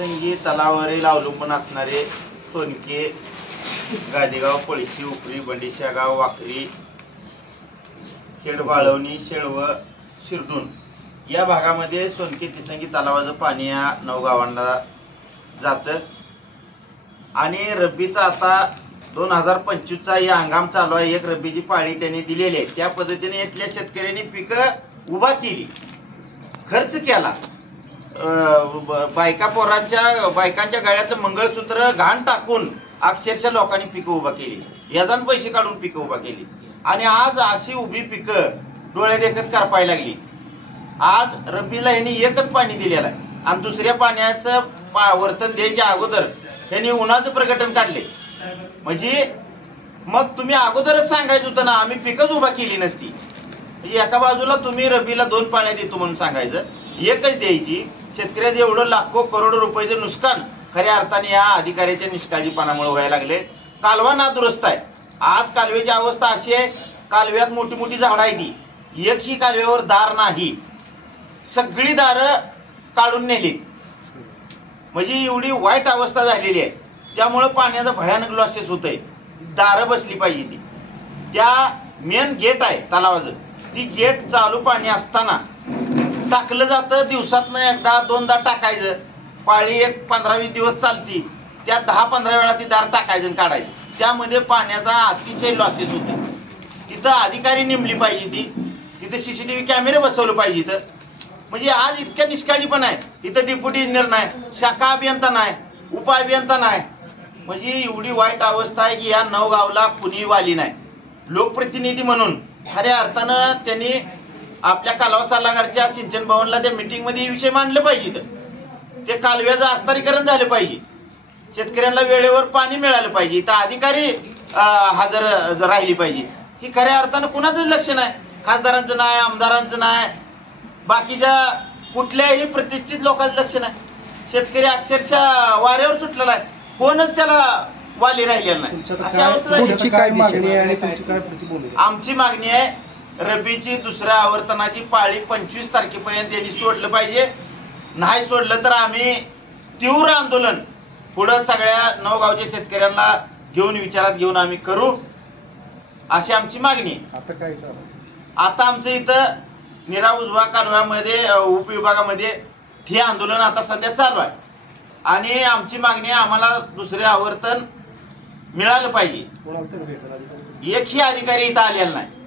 तिसंगी तलावावरील अवलंबून असणारे सोनके, गादेगाव, पळशी, उपरी, बंडीशागाव, वाकरी, खेडबाळवणी, शेळव, शिरडून या भागामध्ये सोनके तिसंगी तलावाचं पाणी या 9 गावांना जातं आणि रब्बीचा आता 2025चा या हंगाम चालू आहे। एक रब्बीची पाळी त्यांनी दिलेली आहे। त्या पद्धतीने इथल्या शेतकऱ्यांनी पिकं उभा केली, खर्च केला, बायकांच्या गळ्यातलं मंगळसूत्र घाण टाकून अक्षरशः लोकांनी पिकं उभा केली, याजान पैसे काढून पिकं उभा केली आणि आज अशी उभी पिकं डोळे देखत करपायला लागली। आज रब्बीला ह्यांनी एकच पाणी दिलेलं आहे आणि दुसऱ्या पाण्याचं वर्तन द्यायच्या अगोदर ह्यांनी उन्हाचं प्रकटन काढले। म्हणजे मग तुम्ही अगोदरच सांगायचं होतं ना, आम्ही पिकच उभा केली नसती। म्हणजे एका बाजूला तुम्ही रब्बीला 2 पाण्या देतो म्हणून सांगायचं, एकच द्यायची। शेतकऱ्याचं एवढं लाखो करोडो रुपयाचं नुकसान खऱ्या अर्थाने या अधिकाऱ्याच्या निष्काळजीपणामुळे व्हायला लागले। कालवा नादुरुस्त आहे। आज कालव्याची अवस्था अशी आहे, कालव्यात मोठी मोठी झाडं आहे ती, एकही कालव्यावर दार नाही, सगळी दारं काढून नेली। म्हणजे एवढी वाईट अवस्था झालेली आहे। त्यामुळे पाण्याचा भयानक लॉसेस होतंय। दारं बसली पाहिजे ती, त्या मेन गेट आहे तलावाचं, ती गेट चालू पाणी असताना टाकलं जातं। दिवसातनं एकदा 2दा टाकायचं, पाळी एक 15-20 दिवस चालती, त्या 10-15 वेळा ती दार टाकायचं आणि काढायचं। त्यामध्ये पाण्याचा अतिशय लॉसेस होते। तिथं अधिकारी नेमली पाहिजे, तिथं CCTV कॅमेरे बसवले पाहिजे। इथं म्हणजे आज इतक्या निष्काळजीपणा आहे। इथं डेप्युटी इंजिनियर नाही, शाखा अभियंता नाही, उप अभियंता नाही। म्हणजे एवढी वाईट अवस्था आहे की या 9 गावला कुणी वाली नाही। लोकप्रतिनिधी म्हणून खऱ्या अर्थानं त्यांनी आपल्या कालवा सल्लागारच्या सिंचन भवनला त्या मीटिंगमध्ये हे विषय मांडले पाहिजे। ते कालव्याचं आस्तारीकरण झालं पाहिजे, शेतकऱ्यांना वेळेवर पाणी मिळालं पाहिजे, इथं अधिकारी हजर राहिली पाहिजे। ही खऱ्या अर्थानं कुणाचंच लक्ष नाही, खासदारांचं नाही, आमदारांचं नाही, बाकीच्या कुठल्याही प्रतिष्ठित लोकांचं लक्ष नाही। शेतकरी अक्षरशः वाऱ्यावर सुटलेला आहे, कोणच त्याला वाली राहिलेला नाही। अशा अवस्था आमची मागणी आहे, रब्बीची दुसऱ्या आवर्तनाची पाळी 25 तारखेपर्यंत यांनी सोडलं पाहिजे। नाही सोडलं तर आम्ही तीव्र आंदोलन पुढं सगळ्या 9 गावच्या शेतकऱ्यांना घेऊन विचारात घेऊन आम्ही करू, अशी आमची मागणी आहे। आता काय आता आमचं इथं निरा उजवा कालव्यामध्ये उपविभागामध्ये हे आंदोलन आता सध्या चालू आहे आणि आमची मागणी आहे, आम्हाला दुसरे आवर्तन मिळालं पाहिजे। एकही अधिकारी इथं आलेला नाही।